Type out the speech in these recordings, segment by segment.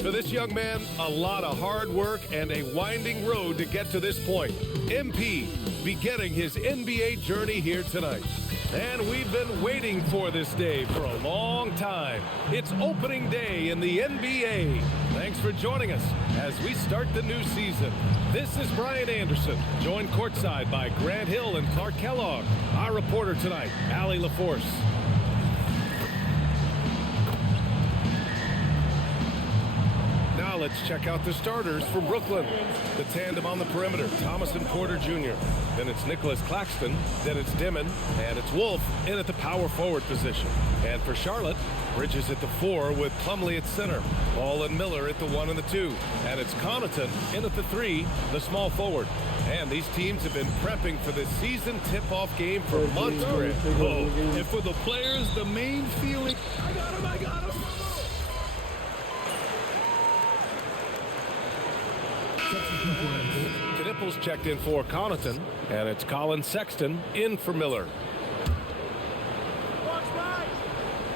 For this young man, a lot of hard work and a winding road to get to this point. MP beginning his NBA journey here tonight. And we've been waiting for this day for a long time. It's opening day in the NBA. Thanks for joining us as we start the new season. This is Brian Anderson, joined courtside by Grant Hill and Clark Kellogg. Our reporter tonight, Allie LaForce. Now let's check out the starters for Brooklyn. The tandem on the perimeter, Thomas and Porter Jr. Then it's Nicholas Claxton. Then it's Dimon. And it's Wolf in at the power forward position. And for Charlotte, Bridges at the 4 with Plumlee at center. Ball and Miller at the 1 and the 2. And it's Connaughton in at the 3, the small forward. And these teams have been prepping for this season tip-off game for months, Grant. Oh, and for the players, the main feeling, I got him. Knipples checked in for Connaughton, and it's Colin Sexton in for Miller.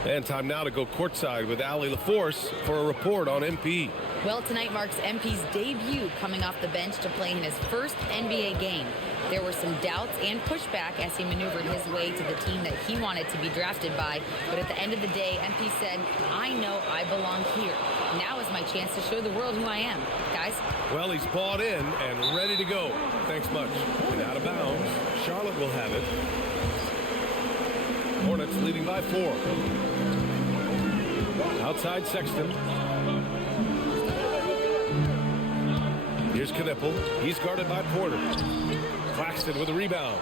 And time now to go courtside with Allie LaForce for a report on MP. Well, tonight marks MP's debut coming off the bench to play in his first NBA game. There were some doubts and pushback as he maneuvered his way to the team that he wanted to be drafted by. But at the end of the day, MP said, I know I belong here. Now is my chance to show the world who I am. Guys? Well, he's bought in and ready to go. Thanks much. And out of bounds, Charlotte will have it. Hornets leading by 4. Outside Sexton. Here's Knippel. He's guarded by Porter. Claxton with a rebound.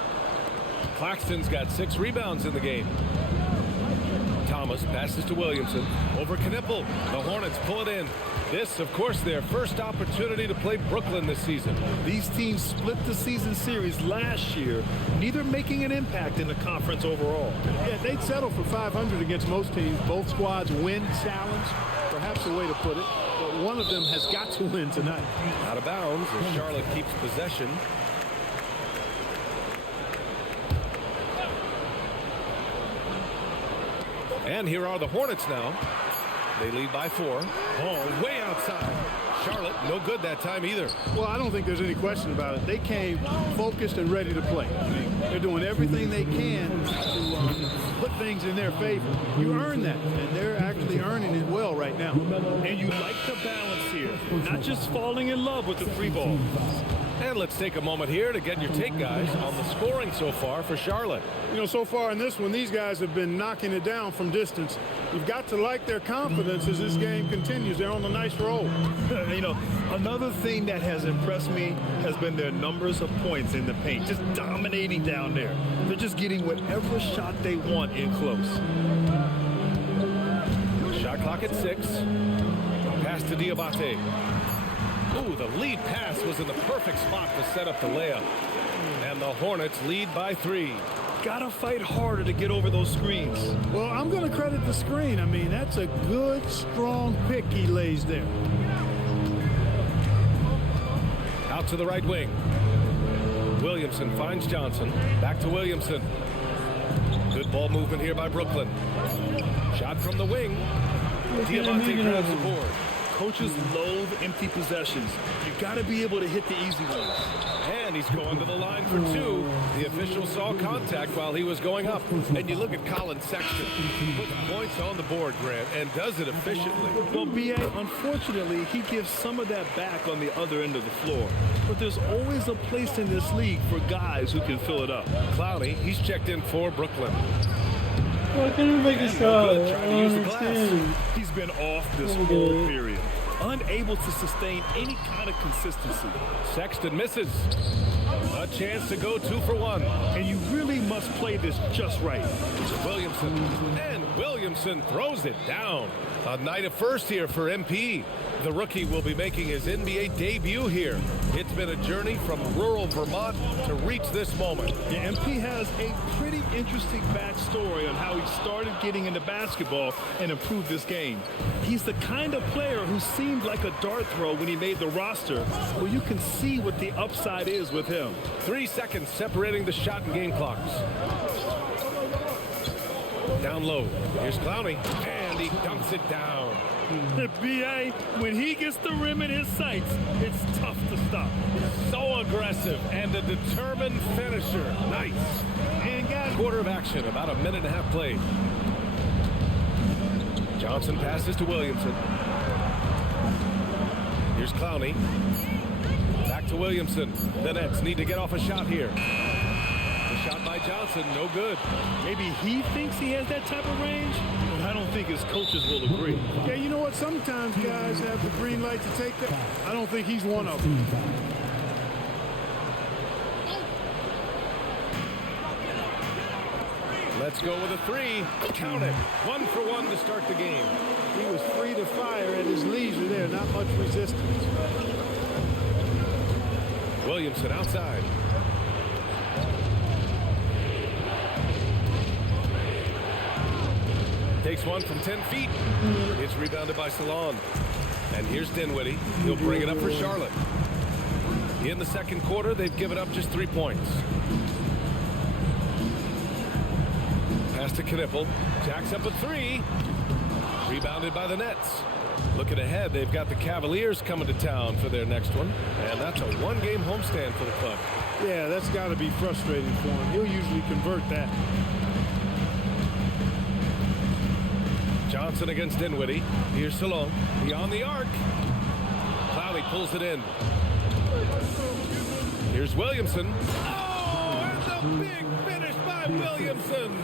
Claxton's got 6 rebounds in the game. Thomas passes to Williamson. Over Knippel. The Hornets pull it in. This, of course, their first opportunity to play Brooklyn this season. These teams split the season series last year, neither making an impact in the conference overall. Yeah, they'd settle for 500 against most teams. Both squads win challenge, perhaps a way to put it. But one of them has got to win tonight. Out of bounds as Charlotte keeps possession. And here are the Hornets now. They lead by 4. Oh, way outside. Charlotte, no good that time either. Well, I don't think there's any question about it. They came focused and ready to play. They're doing everything they can to put things in their favor. You earn that, and they're actually earning it well right now. And you like the balance here, not just falling in love with the 3 ball. And let's take a moment here to get your take, guys, on the scoring so far for Charlotte. You know, so far in this one, these guys have been knocking it down from distance. You've got to like their confidence as this game continues. They're on a nice roll. You know, another thing that has impressed me has been their numbers of points in the paint, just dominating down there. They're just getting whatever shot they want in close. Shot clock at 6. Pass to Diabate. Ooh, the lead pass was in the perfect spot to set up the layup. And the Hornets lead by 3. Gotta fight harder to get over those screens. Well, I'm going to credit the screen. I mean, that's a good, strong pick he lays there. Out to the right wing. Williamson finds Johnson. Back to Williamson. Good ball movement here by Brooklyn. Shot from the wing. Diabate grabs the board. Coaches loathe empty possessions. You've got to be able to hit the easy ones. And he's going to the line for 2. The official saw contact while he was going up. And you look at Colin Sexton. Puts points on the board, Grant, and does it efficiently. Well, B.A., unfortunately, he gives some of that back on the other end of the floor. But there's always a place in this league for guys who can fill it up. Clowney, he's checked in for Brooklyn. Why can't we make a shot? I Trying to don't use the glass. understand. He's been off this whole period, unable to sustain any kind of consistency. Sexton misses. A chance to go 2 for 1. And you really must play this just right. Williamson. And Williamson throws it down. A night of first here for MP. The rookie will be making his NBA debut here. It's been a journey from rural Vermont to reach this moment. Yeah, MP has a pretty interesting backstory on how he started getting into basketball and improved this game. He's the kind of player who seemed like a dart throw when he made the roster. Well, you can see what the upside is with him. 3 seconds separating the shot and game clocks. Down low. Here's Clowney, and he dunks it down. B.A., when he gets the rim in his sights, it's tough to stop. So aggressive and a determined finisher. Nice. And guys, Quarter of action, about a minute and a half played. Johnson passes to Williamson. Here's Clowney. Back to Williamson. The Nets need to get off a shot here. The shot by Johnson, no good. Maybe he thinks he has that type of range, but I don't think his coaches will agree. yeah, you know what? Sometimes guys have the green light to take that. I don't think he's one of them. Let's go with a three. Count it. 1 for 1 to start the game. He was free to fire at his leisure there. Not much resistance. Williamson outside. Takes one from 10 feet. It's rebounded by Salon. And here's Dinwiddie. He'll bring it up for Charlotte. In the second quarter, they've given up just 3 points. Pass to Knipple. Jacks up a 3. Rebounded by the Nets. Looking ahead, they've got the Cavaliers coming to town for their next one. And that's a 1-game homestand for the club. Yeah, that's got to be frustrating for him. He'll usually convert that. Johnson against Dinwiddie. Here's Salon. Beyond the arc. Clowney pulls it in. Here's Williamson. Oh, and the big finish by Williamson.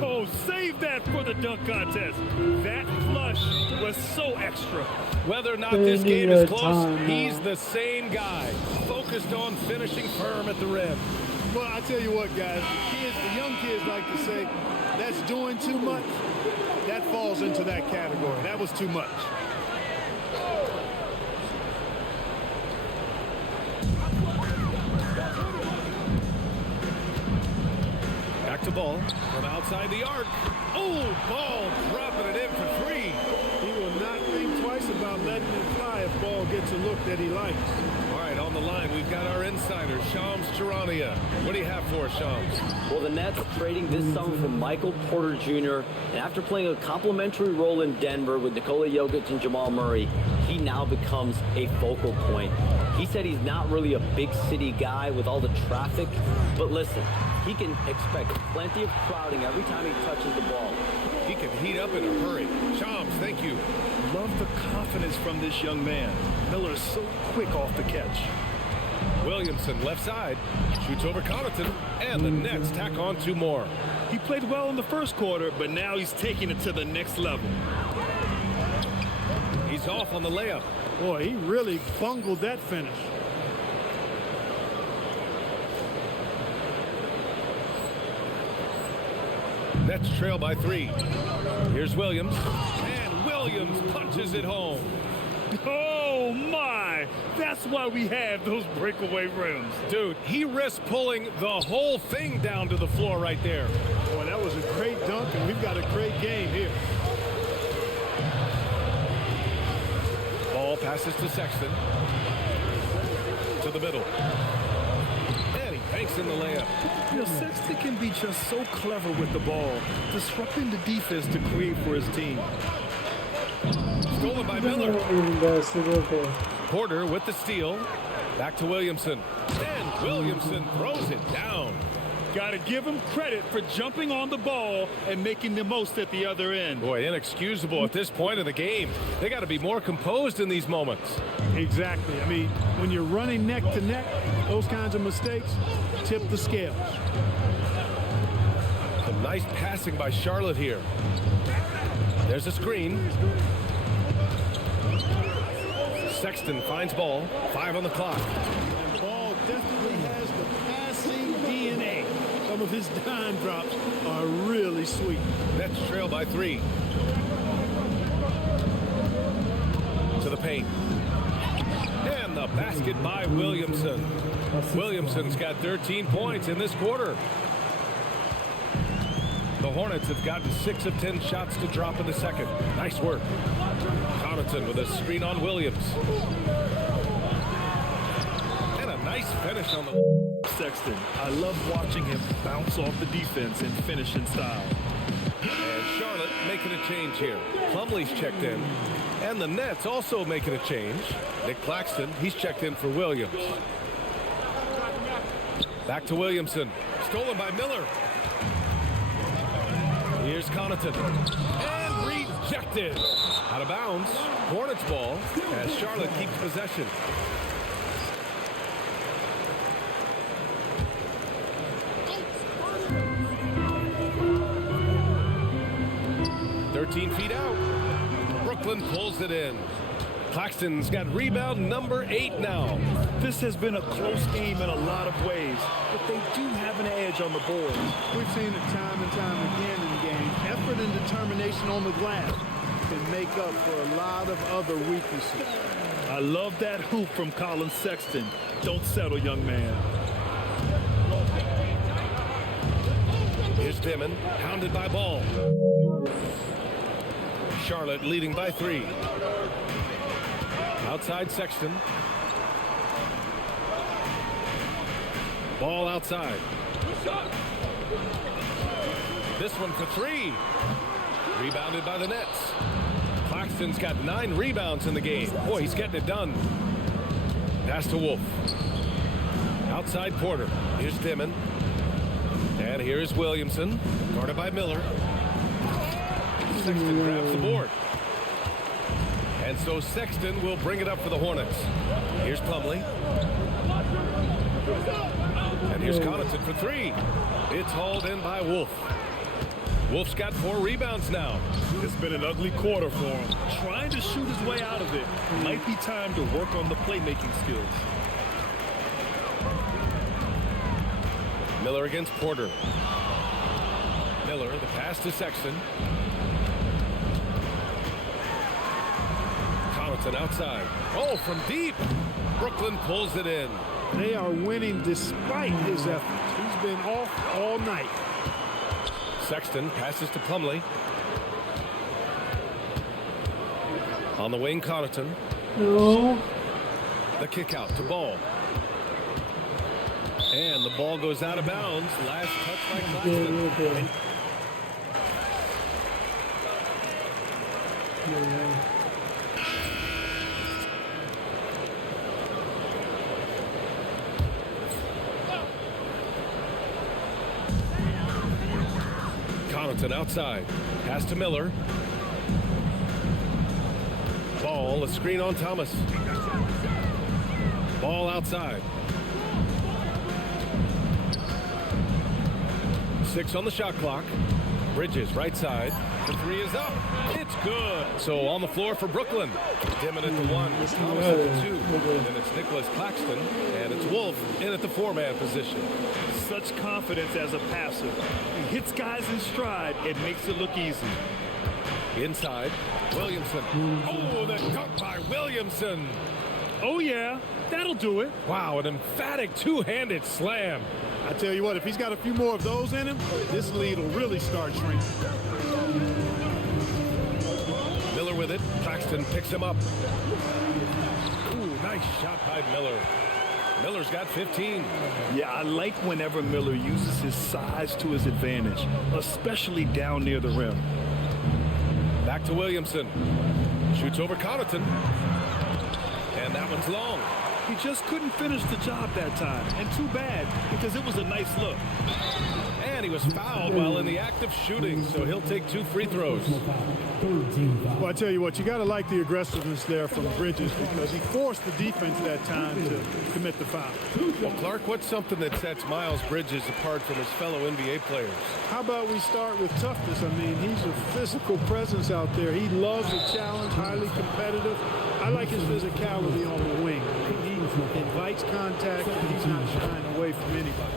Oh, save that for the dunk contest. That flush was so extra. Whether or not this game is close, he's the same guy. Focused on finishing firm at the rim. Well, I tell you what, guys, the young kids like to say, that's doing too much. That falls into that category. That was too much. Back to Ball from outside the arc. Oh, Ball dropping it in for 3. He will not think twice about letting it fly if Ball gets a look that he likes. All right, on the line, we've got our insider, Shams Charania. What do you have for us, Shams? Well, the Nets trading this summer for Michael Porter Jr. And after playing a complimentary role in Denver with Nikola Jokic and Jamal Murray, he now becomes a focal point. He said he's not really a big city guy with all the traffic, but listen, he can expect plenty of crowding every time he touches the ball. He can heat up in a hurry. Shams, thank you. Love the confidence from this young man. Miller is so quick off the catch. Williamson left side, shoots over Connaughton, and the Nets tack on 2 more. He played well in the first quarter, but now he's taking it to the next level. He's off on the layup. Boy, he really bungled that finish. Nets trail by 3. Here's Williams, and Williams punches it home. Oh, my! That's why we have those breakaway rims. Dude, he risked pulling the whole thing down to the floor right there. Boy, that was a great dunk, and we've got a great game here. Ball passes to Sexton. To the middle. And he banks in the layup. You know, Sexton can be just so clever with the ball, disrupting the defense to create for his team. Stolen by Miller. Okay. Porter with the steal. Back to Williamson. And Williamson throws it down. Got to give him credit for jumping on the ball and making the most at the other end. Boy, inexcusable at this point of the game. They got to be more composed in these moments. Exactly. I mean, when you're running neck to neck, those kinds of mistakes tip the scales. Some nice passing by Charlotte here. There's a screen. Sexton finds Ball. 5 on the clock. And Ball definitely has the passing DNA. Some of his dime drops are really sweet. Nets trail by 3. To the paint. And the basket by Williamson. Williamson's got 13 points in this quarter. The Hornets have gotten 6 of 10 shots to drop in the second. Nice work. Connaughton with a screen on Williams. And a nice finish on the... Sexton, I love watching him bounce off the defense and finish in style. And Charlotte making a change here. Plumlee's checked in. And the Nets also making a change. Nick Claxton, he's checked in for Williams. Back to Williamson. Stolen by Miller. Here's Connaughton. And rejected. Out of bounds. Hornets ball as Charlotte keeps possession. Feet out. Brooklyn pulls it in. Claxton's got rebound number 8 now. This has been a close game in a lot of ways, but they do have an edge on the board. We've seen it time and time again in games. Effort and determination on the glass can make up for a lot of other weaknesses. I love that hoop from Colin Sexton. Don't settle, young man. Here's Dimon, hounded by Ball. Charlotte leading by 3. Outside Sexton. Ball outside. This one for 3. Rebounded by the Nets. Claxton's got 9 rebounds in the game. Boy, he's getting it done. Pass to Wolf. Outside Porter. Here's Dimon. And here's Williamson. Guarded by Miller. Sexton grabs the board. And so Sexton will bring it up for the Hornets. Here's Plumlee. And here's Connaughton for 3. It's hauled in by Wolf. Wolf's got 4 rebounds now. It's been an ugly quarter for him. Trying to shoot his way out of it. Might be time to work on the playmaking skills. Miller against Porter. Miller, the pass to Sexton. Connaughton outside. Oh, from deep. Brooklyn pulls it in. They are winning despite his efforts. He's been off all night. Sexton passes to Plumlee. On the wing, Connaughton. No. The kick out to Ball. And the ball goes out of bounds. Last touch by Claxton. Okay. Connaughton outside. Pass to Miller. Ball, a screen on Thomas. Ball outside. 6 on the shot clock. Bridges right side. The 3 is up. It's good. So on the floor for Brooklyn. Dimon at the 1. Thomas at the 2. And then it's Nicholas Claxton. And it's Wolf in at the 4-man position. Such confidence as a passer. He hits guys in stride. It makes it look easy. Inside. Williamson. Oh, the dunk by Williamson. Oh, yeah. That'll do it. Wow, an emphatic two-handed slam. I tell you what, if he's got a few more of those in him, this lead will really start shrinking. Miller with it. Claxton picks him up. Ooh, nice shot by Miller. Miller's got 15. Yeah, I like whenever Miller uses his size to his advantage, especially down near the rim. Back to Williamson. Shoots over Connaughton. And that one's long. He just couldn't finish the job that time. And too bad, because it was a nice look. And he was fouled while in the act of shooting, so he'll take 2 free throws. Well, I tell you what, you got to like the aggressiveness there from Bridges because he forced the defense that time to commit the foul. Well, Clark, what's something that sets Miles Bridges apart from his fellow NBA players? How about we start with toughness? I mean, he's a physical presence out there. He loves a challenge, highly competitive. I like his physicality on the wing. He invites contact, and he's not shying away from anybody.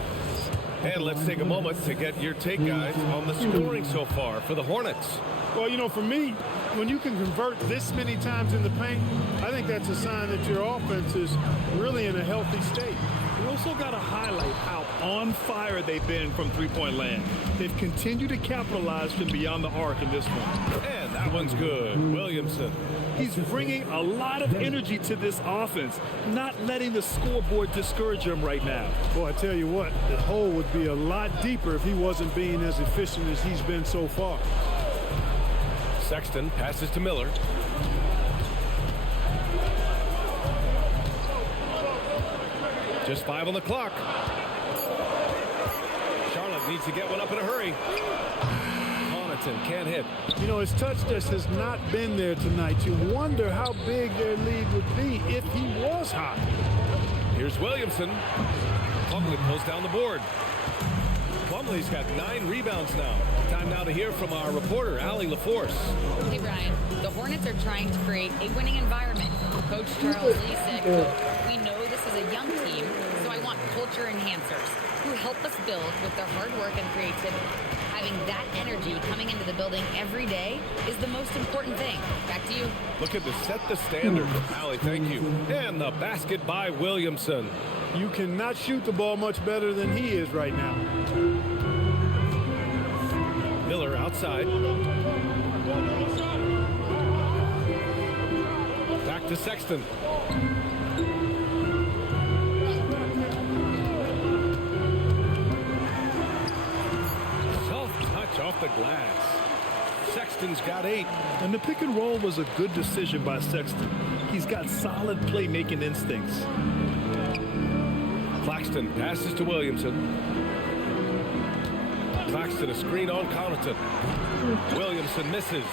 And let's take a moment to get your take, guys, on the scoring so far for the Hornets. Well, you know, for me, when you can convert this many times in the paint, I think that's a sign that your offense is really in a healthy state. We also got to highlight how on fire they've been from three-point land. They've continued to capitalize from beyond the arc in this one. And that one's good. Williamson. He's bringing a lot of energy to this offense, not letting the scoreboard discourage him right now. Boy, I tell you what, the hole would be a lot deeper if he wasn't being as efficient as he's been so far. Sexton passes to Miller. Just 5 on the clock. Charlotte needs to get one up in a hurry. Connaughton can't hit. You know, his touch just has not been there tonight. You wonder how big their lead would be if he was hot. Here's Williamson. Plumlee pulls down the board. Plumlee's got 9 rebounds now. Time now to hear from our reporter, Allie LaForce. Hey, Brian. The Hornets are trying to create a winning environment. Coach Charles Lee said, quote, "We know this is a young team, so I want culture enhancers who help us build with their hard work and creativity. Having that energy coming into the building every day is the most important thing." Back to you. Looking to set the standard. Allie, thank you. And the basket by Williamson. You cannot shoot the ball much better than he is right now. Miller outside. Back to Sexton. Soft touch off the glass. Sexton's got 8. And the pick and roll was a good decision by Sexton. He's got solid playmaking instincts. Claxton passes to Williamson. Claxton a screen on Connaughton. Williamson misses.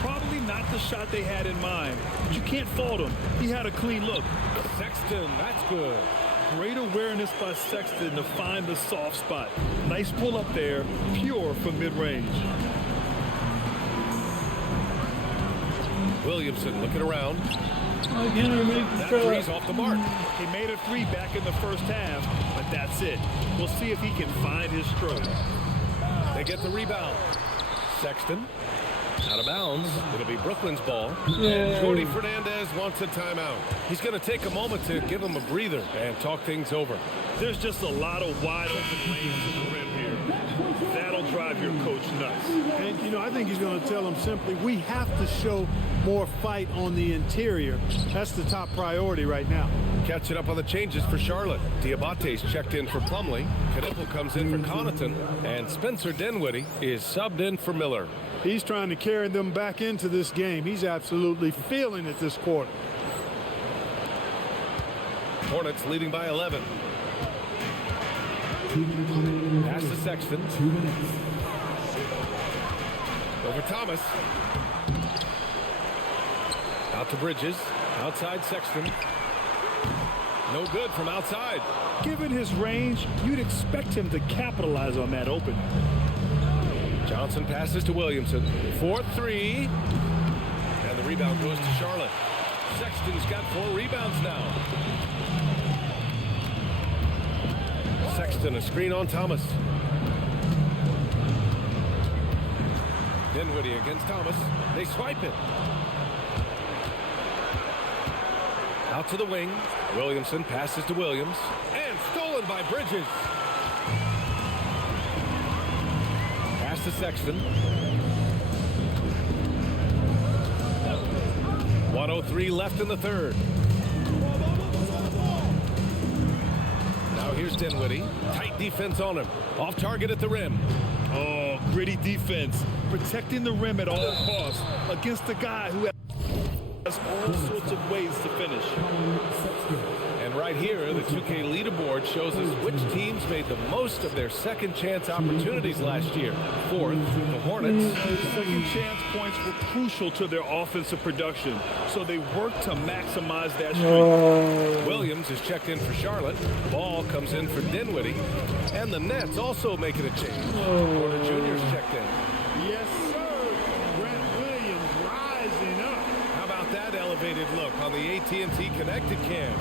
Probably not the shot they had in mind, but you can't fault him. He had a clean look. Sexton, that's good. Great awareness by Sexton to find the soft spot. Nice pull up there, pure from mid-range. Williamson looking around. That three's off the mark. He made a 3 back in the first half, but that's it. We'll see if he can find his stroke. They get the rebound. Sexton out of bounds. It'll be Brooklyn's ball. And Jordy Fernandez wants a timeout. He's going to take a moment to give him a breather and talk things over. There's just a lot of wide open lanes to the rim here. That'll drive your coach nuts. And, you know, I think he's going to tell them simply, we have to show more fight on the interior. That's the top priority right now. Catching up on the changes for Charlotte. Diabate's checked in for Plumlee. Knipple comes in for Connaughton. And Spencer Dinwiddie is subbed in for Miller. He's trying to carry them back into this game. He's absolutely feeling it this quarter. Hornets leading by 11. Pass to Sexton. Over Thomas. Out to Bridges. Outside Sexton. No good from outside. Given his range, you'd expect him to capitalize on that opening. Johnson passes to Williamson. 4-3. And the rebound goes to Charlotte. Sexton's got 4 rebounds now. Sexton a screen on Thomas. Dinwiddie against Thomas. They swipe it. Out to the wing. Williamson passes to Williams. And stolen by Bridges. Pass to Sexton. 1:03 left in the third. Now here's Dinwiddie. Tight defense on him. Off target at the rim. Oh, gritty defense. Protecting the rim at all costs against a guy who has all sorts of ways to finish. And right here, the 2K leaderboard shows us which teams made the most of their second chance opportunities last year. Fourth, the Hornets. Second chance points were crucial to their offensive production, so they worked to maximize that strength. Williams is checked in for Charlotte. Ball comes in for Dinwiddie. And the Nets also making a change. Porter Jr. is checked in. Yes, sir. Brent Williams rising up. How about that elevated look on the AT&T Connected Cam?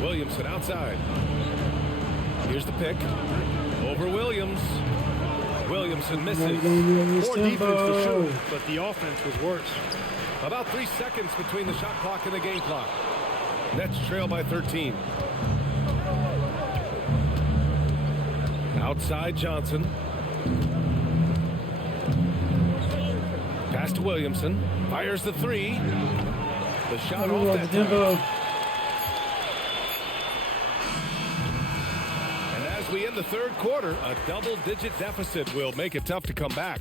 Williamson outside. Here's the pick. Over Williams. Williamson misses. Poor defense for sure, but the offense was worse. About 3 seconds between the shot clock and the game clock. Nets trail by 13. Outside Johnson. Pass to Williamson. Fires the three. The shot off that time. And as we end the third quarter, a double-digit deficit will make it tough to come back.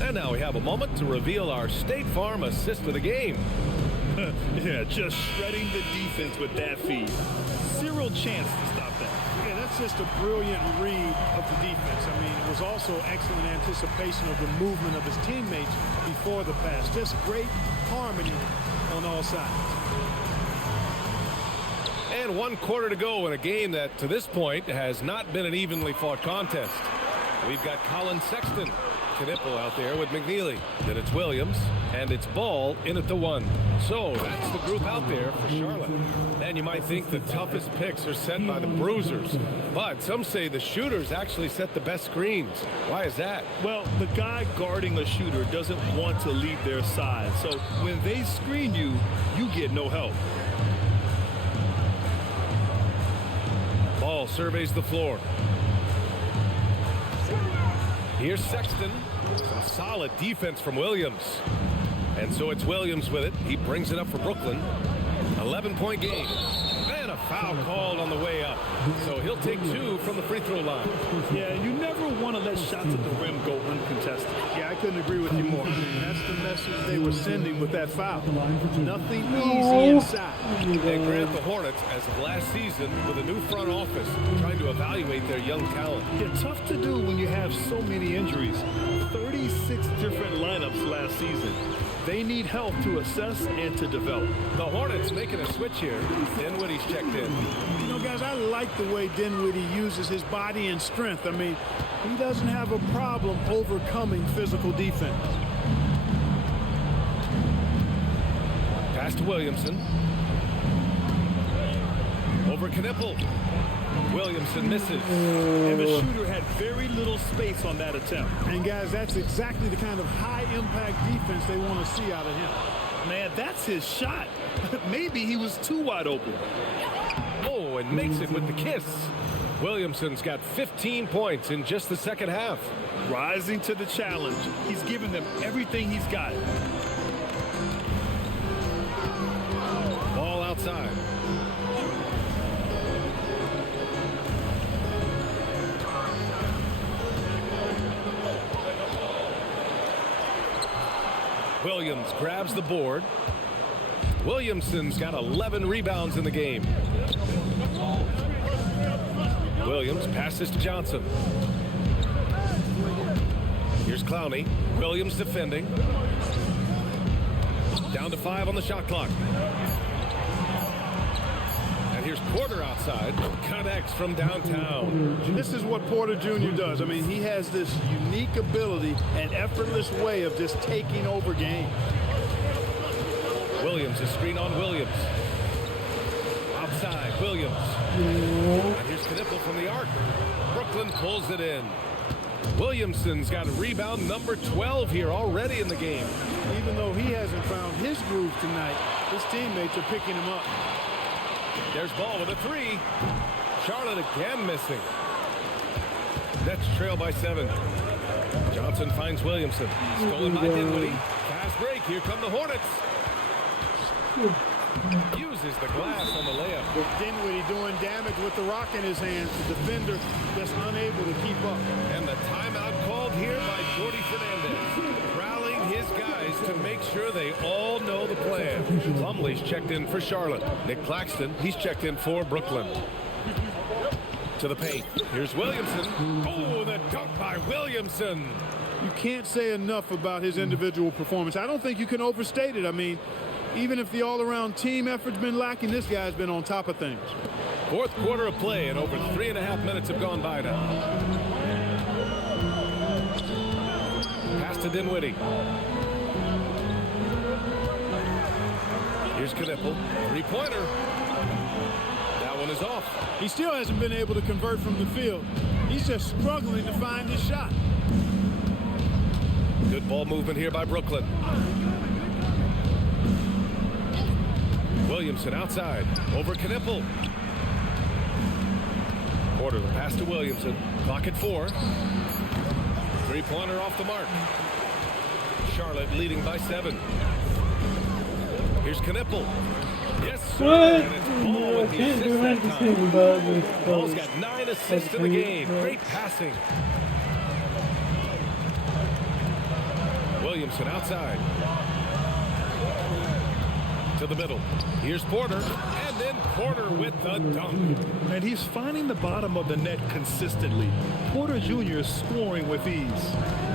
And now we have a moment to reveal our State Farm assist of the game. Yeah, just shredding the defense with that feed. Zero chance to stop that. Yeah, that's just a brilliant read of the defense. I mean, it was also excellent anticipation of the movement of his teammates before the pass. Just great harmony on all sides. And 1 quarter to go in a game that, to this point, has not been an evenly fought contest. We've got Colin Sexton. Knipple out there with McNeely. Then it's Williams, and it's Ball in at the 1. So that's the group out there for Charlotte. And you might think the toughest picks are set by the bruisers, but some say the shooters actually set the best screens. Why is that? Well, the guy guarding a shooter doesn't want to leave their side. So when they screen you, you get no help. Ball surveys the floor. Here's Sexton. Some solid defense from Williams. And so it's Williams with it. He brings it up for Brooklyn. 11-point game. And a foul called on the way up. So he'll take 2 from the free throw line. Yeah, you never want to let shots at the rim go uncontested. Yeah, I couldn't agree with you more. I mean, that's the message they were sending with that foul. Nothing easy inside. And Grant, the Hornets, as of last season, with a new front office, trying to evaluate their young talent. Yeah, tough to do when you have so many injuries. 36 different lineups last season. They need help to assess and to develop. The Hornets making a switch here. Dinwiddie's checked in. You know, guys, I like the way Dinwiddie uses his body and strength. I mean, he doesn't have a problem overcoming physical defense. Pass to Williamson. Over Knipple. Williamson misses. And the shooter had very little space on that attempt. And, guys, that's exactly the kind of high-impact defense they want to see out of him. Man, that's his shot. Maybe he was too wide open. Oh, and makes it with the kiss. Williamson's got 15 points in just the second half. Rising to the challenge. He's given them everything he's got. Ball outside. Williams grabs the board. Williamson's got 11 rebounds in the game. Williams passes to Johnson. Here's Clowney. Williams defending. Down to 5 on the shot clock. And here's Porter outside. Connects from downtown. This is what Porter Jr. does. I mean, he has this unique ability and effortless way of just taking over games. Williams, a screen on Williams. Outside, Williams. And here's Knipple from the arc. Brooklyn pulls it in. Williamson's got rebound number 12 here already in the game. Even though he hasn't found his groove tonight, his teammates are picking him up. There's Ball with a 3. Charlotte again missing. Nets trail by 7. Johnson finds Williamson. Stolen by Dinwiddie. Fast break. Here come the Hornets. Uses the glass on the layup. Dinwiddie doing damage with the rock in his hands. The defender just unable to keep up. And the timeout called here by Jordy Fernandez. Rallying his guys to make sure they all know the plan. Plumlee's checked in for Charlotte. Nick Claxton, he's checked in for Brooklyn. To the paint. Here's Williamson. Oh, the dunk by Williamson. You can't say enough about his individual performance. I don't think you can overstate it. I mean, even if the all-around team effort's been lacking, this guy's been on top of things. Fourth quarter of play, and over 3.5 minutes have gone by now. Pass to Dinwiddie. Here's Knipple. Three-pointer. That one is off. He still hasn't been able to convert from the field. He's just struggling to find his shot. Good ball movement here by Brooklyn. Williamson outside. Over Knipple. Porter the pass to Williamson. Clock at 4. Three-pointer off the mark. Charlotte leading by 7. Here's Knipple. Yes, sir. What? And it's Ball with the Can't assist do that anything time. about this. Ball's got 9 assists in the game. Great passing. Williamson outside. To the middle. Here's Porter. And then Porter with the dunk. And he's finding the bottom of the net consistently. Porter Jr. is scoring with ease.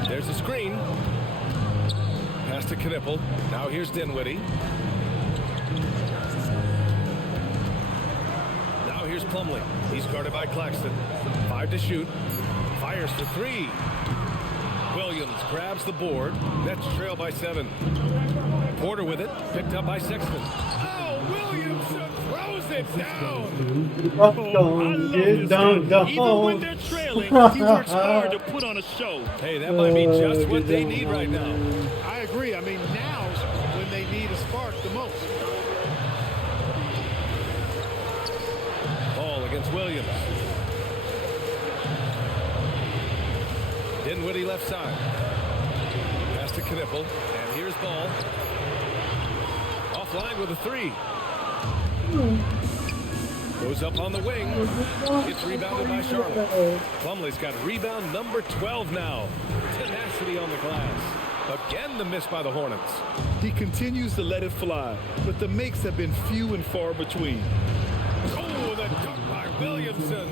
There's a screen. Pass to Knipple. Now here's Dinwiddie. Now here's Plumlee. He's guarded by Claxton. 5 to shoot. Fires for 3. Williams grabs the board. Nets trail by 7. Porter with it. Picked up by Sexton. Oh, Williamson throws it down. I love this guy. Even when they're trailing, he works hard to put on a show. Hey, that might be just what they need right now. I agree. I mean, now's when they need a spark the most. Ball against Williams. Dinwiddie left side. Pass to Knipple. And here's Ball. Offline with a 3. Goes up on the wing. It's rebounded by Charlotte. Plumlee's got rebound number 12 now. Tenacity on the glass. Again, the miss by the Hornets. He continues to let it fly, but the makes have been few and far between. Oh, the dunk by Williamson.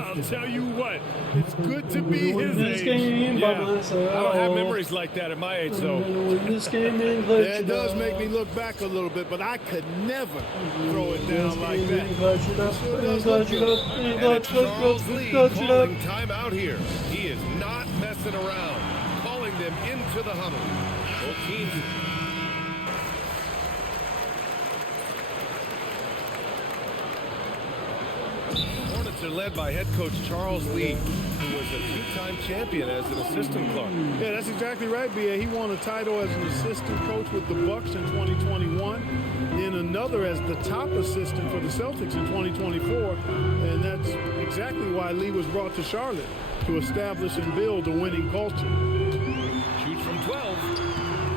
I'll tell you what, it's good to be his This age. game by Yeah, myself. I don't have memories like that at my age, though. Win this game in Yeah, it does make me look back a little bit, but I could never throw it down like that. Clutch it up. Clutch it up. And Clutch it's Charles Lee it up. calling timeout here. He is not messing around. Calling them into the huddle. Both teams. Hornets are led by head coach Charles Lee, who was a 2-time champion as an assistant coach. Yeah, that's exactly right, B.A. He won a title as an assistant coach with the Bucks in 2021, then another as the top assistant for the Celtics in 2024, and that's exactly why Lee was brought to Charlotte, to establish and build a winning culture. Shoots from 12.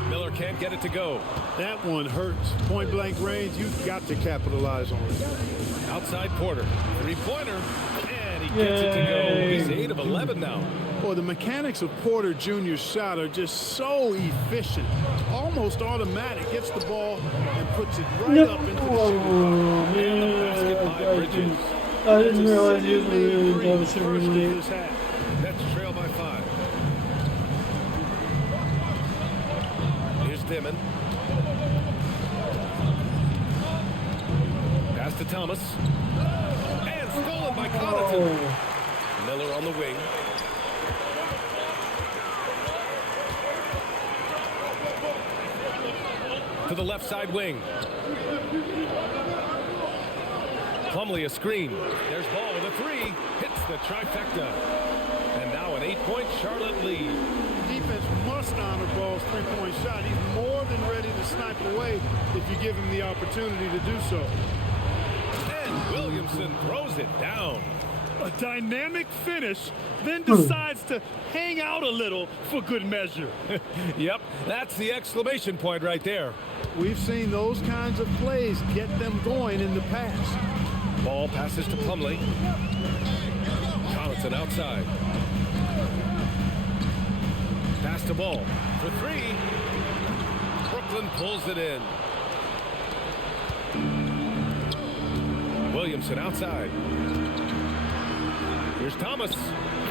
Miller can't get it to go. That one hurts. Point blank range, you've got to capitalize on it. Outside Porter. 3-pointer. And he gets it to go. He's 8 of 11 now. Boy, the mechanics of Porter Jr.'s shot are just so efficient. Almost automatic. Gets the ball and puts it right up into the shooting. And the basket by Bridges. I didn't realize he was really double First shooting of lead. this half. Nets trail by 5. Here's Dimon. Pass to Thomas. And stolen by Connaughton. Miller on the wing. To the left side wing. Plumlee a screen. There's Ball with a 3. Hits the trifecta. And now an 8-point Charlotte lead. Defense must honor Ball's three-point shot. He's more than ready to snipe away if you give him the opportunity to do so. And Williamson throws it down. A dynamic finish, then decides to hang out a little for good measure. Yep, that's the exclamation point right there. We've seen those kinds of plays get them going in the past. Ball passes to Plumlee. Connaughton outside. Pass to Ball for 3. Brooklyn pulls it in. Williamson outside. Here's Thomas.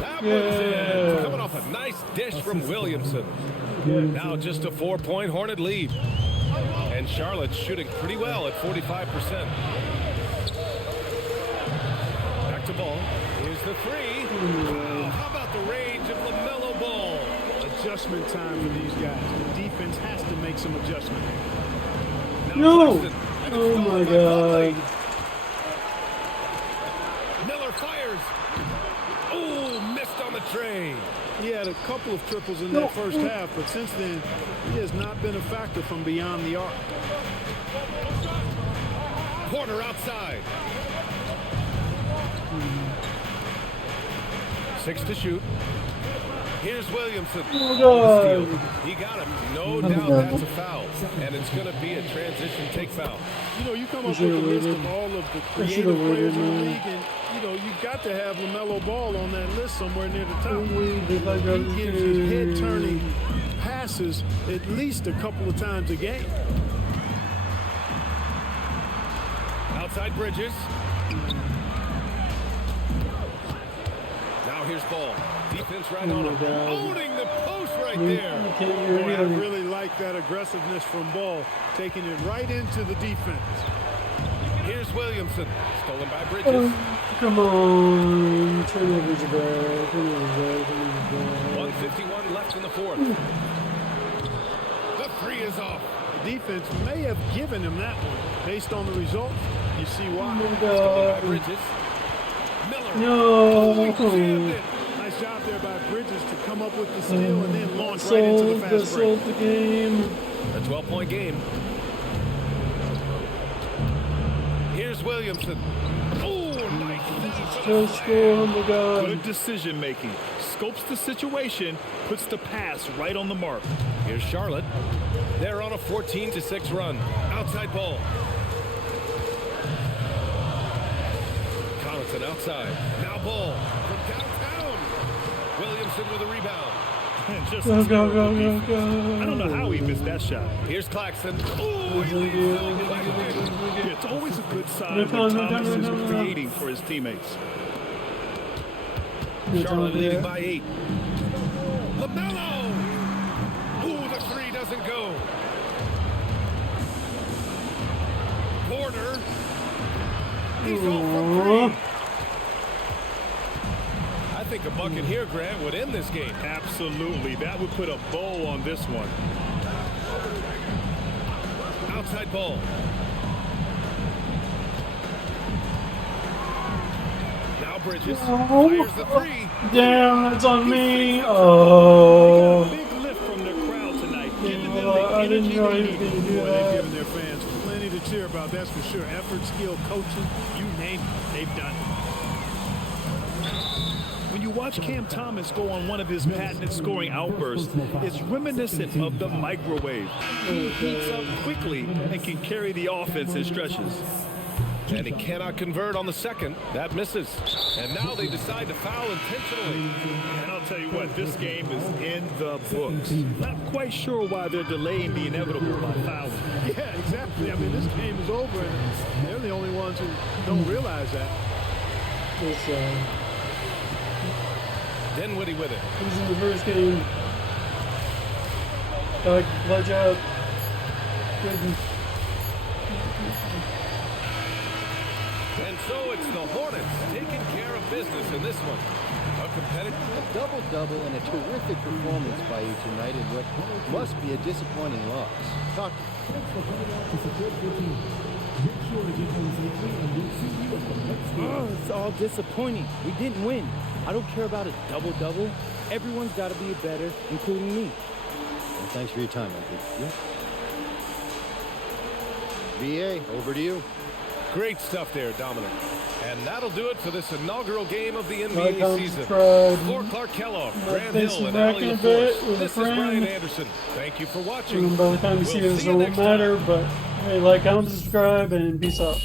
That one's in. Coming off a nice dish from Williamson. Now just a 4-point Hornet lead. And Charlotte's shooting pretty well at 45%. Back to Ball. Here's the 3. Oh, how about the range of LaMelo Ball? Adjustment time for these guys. The defense has to make some adjustment. Now No! Claxton, and it's Oh stolen my by Plumlee. god. Miller fires. Oh, missed on the tray. He had a couple of triples in that first half, but since then, he has not been a factor from beyond the arc. Porter outside. 6 to shoot. Here's Williamson. God. Steal. He got him. No doubt that's a foul. And it's going to be a transition take foul. You know, you come up with a list of all of the creative players in the league, and, you know, you've got to have LaMelo Ball on that list somewhere near the top. He gives you head-turning passes at least a couple of times a game. Outside Bridges. Now here's Ball. Defense right on him. Owning the post right there. Boy, I really like that aggressiveness from Ball, taking it right into the defense. Here's Williamson. Stolen by Bridges. Come on. Turnovers are bad. Turnovers are bad. 1:51 left in the fourth. The three is off. The defense may have given him that one. Based on the result, you see why. Stolen by Bridges. Miller. No. Nice job there by Bridges to come up with the steal and then launch right into the fast break. Sold the game. A 12-point game. Here's Williamson. Oh, nice. Just score, oh my God. Good decision making. Scopes the situation, puts the pass right on the mark. Here's Charlotte. They're on a 14-6 run. Outside Ball. Connaughton outside. Now Ball from downtown. Williamson with a rebound. Just Go, go, go, terrible go, defense. go. I don't know how he missed that shot. Here's Claxton. Oh, he leaves it open. Yeah, it's always a good sign No when time, no Thomas time, is no time. creating for his teammates. Charlotte leading by 8. LaMelo. Ooh, the three doesn't go. Porter. He's off from three. I think a bucket here, Grant, would end this game. Absolutely. That would put a bow on this one. Outside Ball. Now Bridges. Fires the three. Damn, that's on me. They Oh. got a big lift from the crowd tonight, giving them the I didn't energy know they he was need. going to do Boy, they've that. given their fans plenty to cheer about, that's for sure. Effort, skill, coaching, you name it, they've done it. When you watch Cam Thomas go on one of his patented scoring outbursts, it's reminiscent of the microwave. He heats up quickly and can carry the offense in stretches. And he cannot convert on the second. That misses. And now they decide to foul intentionally. And I'll tell you what, this game is in the books. Not quite sure why they're delaying the inevitable by fouling. Yeah, exactly. I mean, this game is over, and they're the only ones who don't realize that. It's, Dinwiddie with it. He's in the first game. Pledge up. Good. And so it's the Hornets taking care of business in this one. A competitive. A double-double and a terrific performance by you tonight in what must be a disappointing loss. Talk to Oh, it's all disappointing. We didn't win. I don't care about a double-double. Everyone's got to be better, including me. Well, thanks for your time, Uncle. VA, over to you. Great stuff there, Dominic. And that'll do it for this inaugural game of the Like, NBA season. subscribe. For Clark Kellogg, Graham Face Hill, and back Allie in a LaForce, bit with a this is friend. Brian Anderson. Thank you for watching. And by the time you see this, it won't matter. But hey, like, comment, subscribe, and peace out.